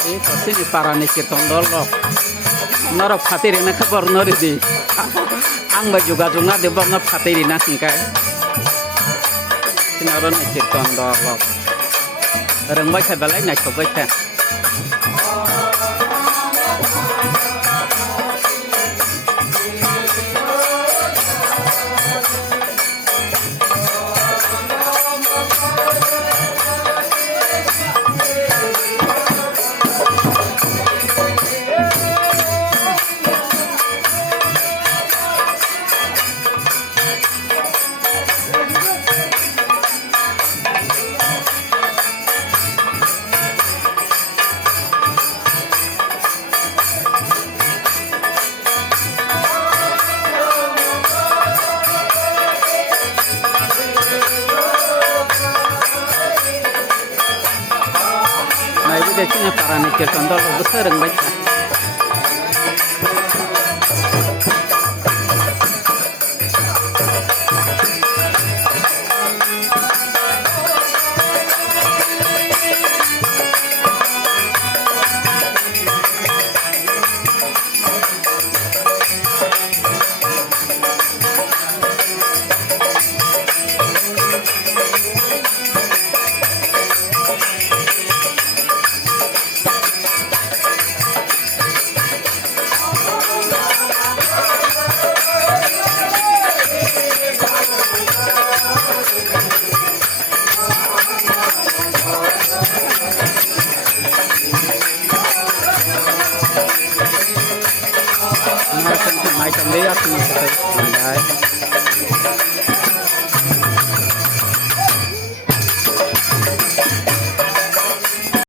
Sini parani kirtan dolok. Norok fatiri na kabar nori di. Ang ba juga junga de bang fatiri na singkai. Sinaron na kirtan dolok. Rang bai khai balai na chokai ta. Nah, itu dia punya para nikir contoh besar yang baik.